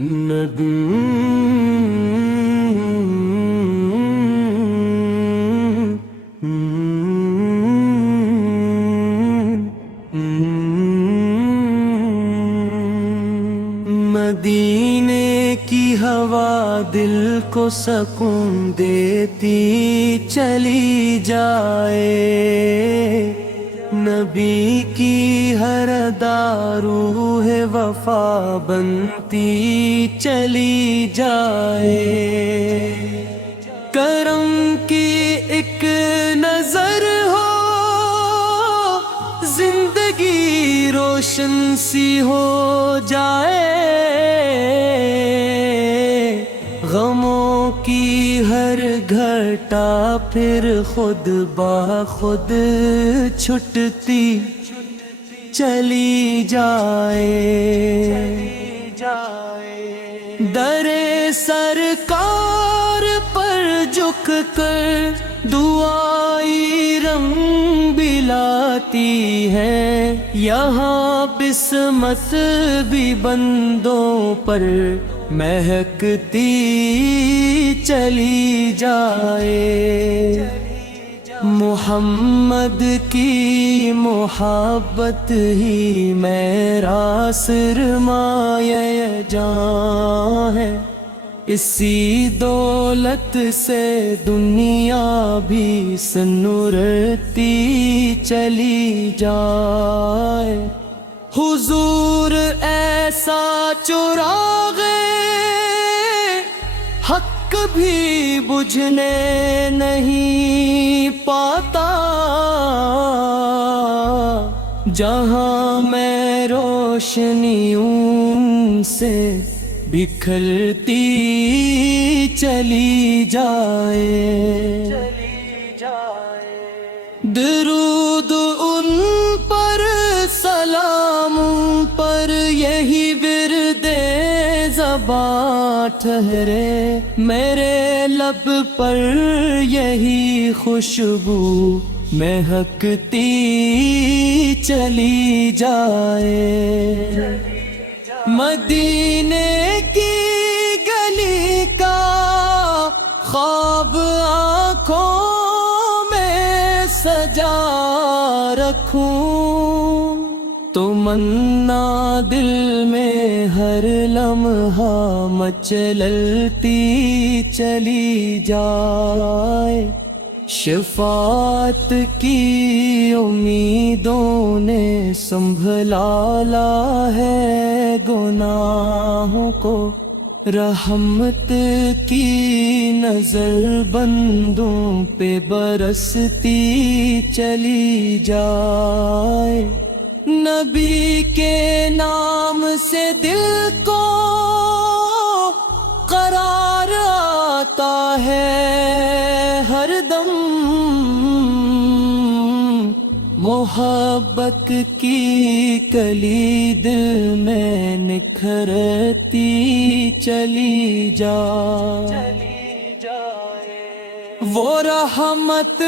مدینے کی ہوا دل کو سکون دیتی چلی جائے، نبی کی ہر دارو ہے وفا بنتی چلی جائے۔ کرم کی ایک نظر ہو، زندگی روشن سی ہو جائے، غموں کی ہر گھٹا پھر خود بخود چھٹتی چلی جائے۔ در سرکار پر جھک کر دعائی رنگ بلاتی ہے، یہاں بسمت بھی بندوں پر مہکتی چلی جائے۔ محمد کی محبت ہی میرا سرمایہ جاں ہے، اسی دولت سے دنیا بھی سنورتی چلی جائے۔ حضور ایسا چراغ حق بھی بجھنے نہیں پاتا، جہاں میں روشنی ان سے بکھرتی چلی جائے۔ درود ان پر، سلام ان پر، یہی ورد زباں ٹھہرے، میرے لب پر یہی خوشبو مہکتی چلی جائے۔ مدینے کی گلی کا خواب آنکھوں میں سجا رکھوں، تمنا دل میں ہر لمحہ مچلتی چلی جائے۔ شفاعت کی امیدوں نے سنبھالا ہے گناہوں کو، رحمت کی نظر بندوں پہ برستی چلی جائے۔ نبی کے نام سے دل کو قرار آتا ہے ہر دم، محبت کی کلی دل میں نکھرتی چلی جائے۔ وہ رحمت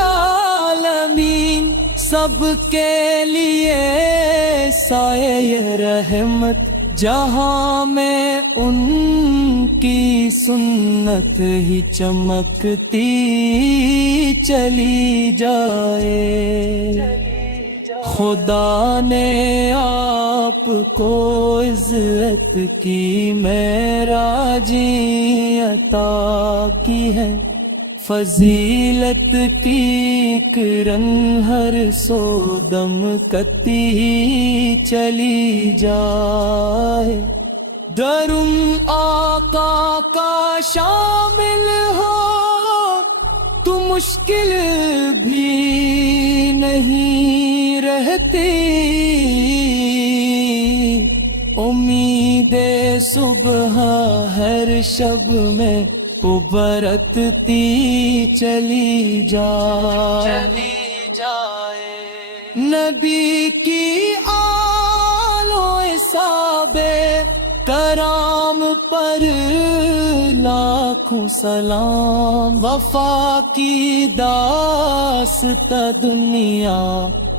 للعالمین سب کے لیے سایہ رحمت، جہاں میں ان کی سنت ہی چمکتی چلی جائے۔ خدا نے آپ کو عزت کی معراجی عطا کی ہے، فضیلت کی کرن ہر سو دم کتی چلی جائے۔ درم آقا کا شامل ہو تو مشکل بھی نہیں رہتی، امید صبح ہر شب میں ابھرتی چلی جائے۔ نبی کی آل و اصحاب کرام پر لاکھوں سلام، وفا کی داستاں دنیا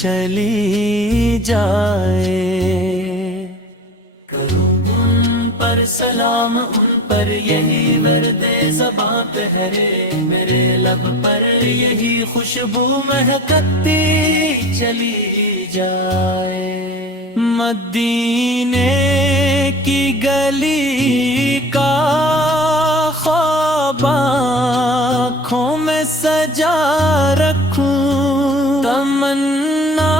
چلی جائے. کروں ان پر سلام، ان پر یہی ورد زباں ٹھہرے، میرے لب پر یہی خوشبو مہکتی چلی جائے. مدینے کی گلی کا خواب آنکھوں میں سجا رکھوں، تمنا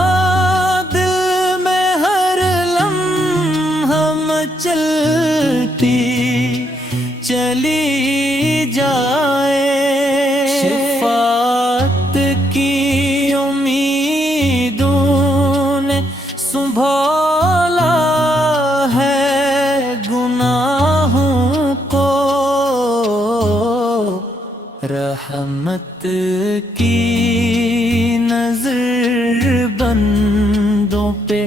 دل میں ہر لمحہ مچلتی چلی جائے. شفاعت کی امیدوں نے سنبھالا ہے گناہوں کو، رحمت کی نظر بندوں پہ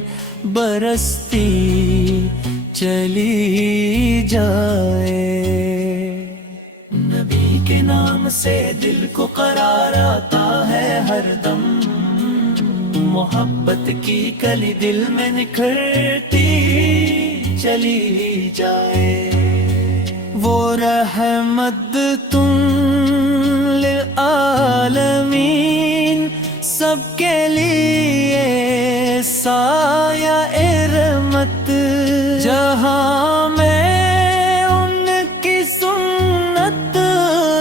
برستی چلی جائے. نبی کے نام سے دل کو قرار آتا ہے ہر دم، محبت کی کلی دل میں نکھرتی چلی جائے. وہ رحمت تم للعالمین سب کے لیے سایہ رحمت، جہاں میں ان کی سنت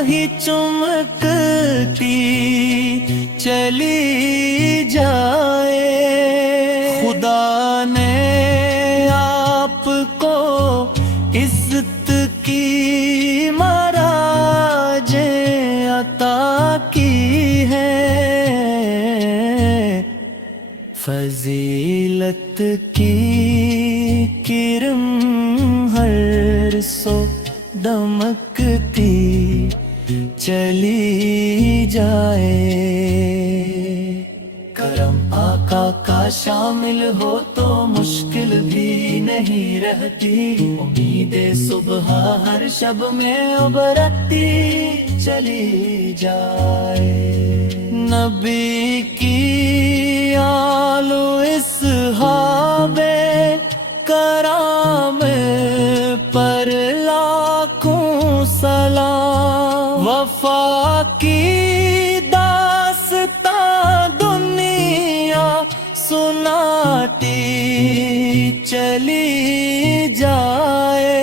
ہی چمکتی چلی جائے. خدا نے آپ کو عزت کی معراجیں عطا کی ہے، فضیلت کی کرم ہر سو دمکتی چلی جائے. کرم آقا کا شامل ہو تو مشکل بھی نہیں رہتی، امید صبح ہر شب میں ابھرتی چلی جائے. نبی کی آل و اصحاب کرام پر لاکھوں سلام. وفا کی داستان دنیا سناتی چلی جائے.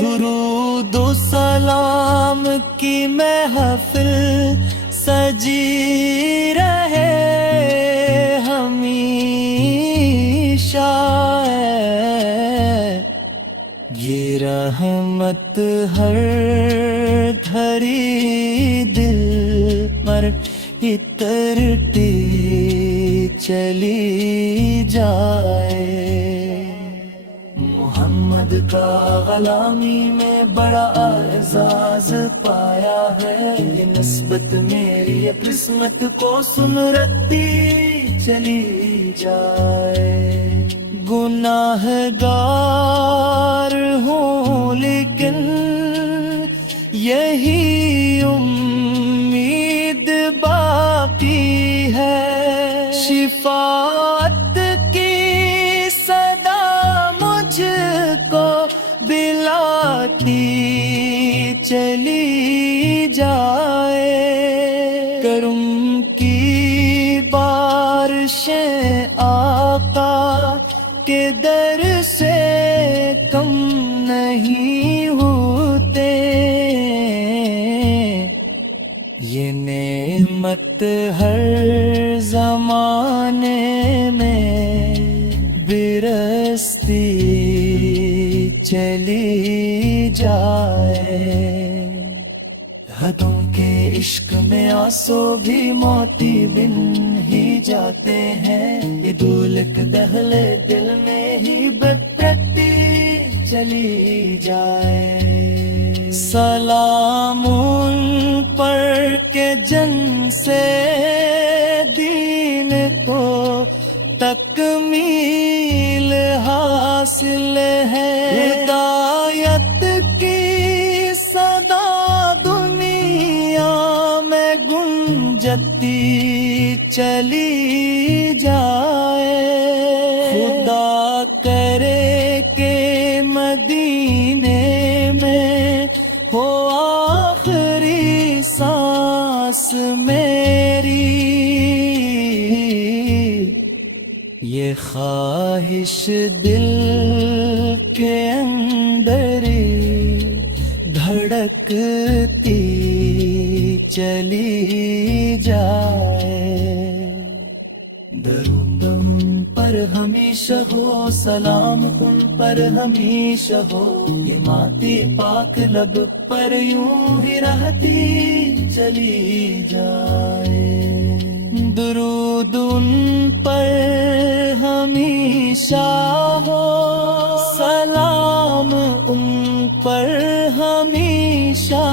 درود و سلام کی محفل سجی رہے ہمیشہ، یہ رحمت ہر گھڑی دل پر اترتی چلی جائے. محمد کا غلامی میں بڑا اعزاز پایا ہے، یہ نسبت میری قسمت کو سنرتی چلی جائے. گناہ گار ہوں لیکن یہی امید باقی ہے، شفاعت کی صدا مجھ کو دلاتی چلی جائے. کرم کی بارشیں آقا کے در سے کم نہیں ہوتے، یہ نعمت ہر زمانے میں برستی چلی جائے. حدوں کے عشق میں آنسو بھی موتی بن ہی جاتے ہیں، یہ دولت دہلے دل میں ہی بتتی چلی جائے. سلام ان پر کے جن سے دین کو تکمیل حاصل ہے، ہدایت کی صدا دنیا میں گونجتی چلی جائے، خدا کرے کہ مدینے میں ہو آخری سانس میری، یہ خواہش دل کے اندر دھڑکتی چلی جائے۔ درود ان پر ہمیشہ ہو، سلام ان پر ہمیشہ ہو، یہ ماتی پاک لب پر یوں ہی رہتی چلی جائے۔ درود ان پر ہمیشہ ہو، سلام ان پر ہمیشہ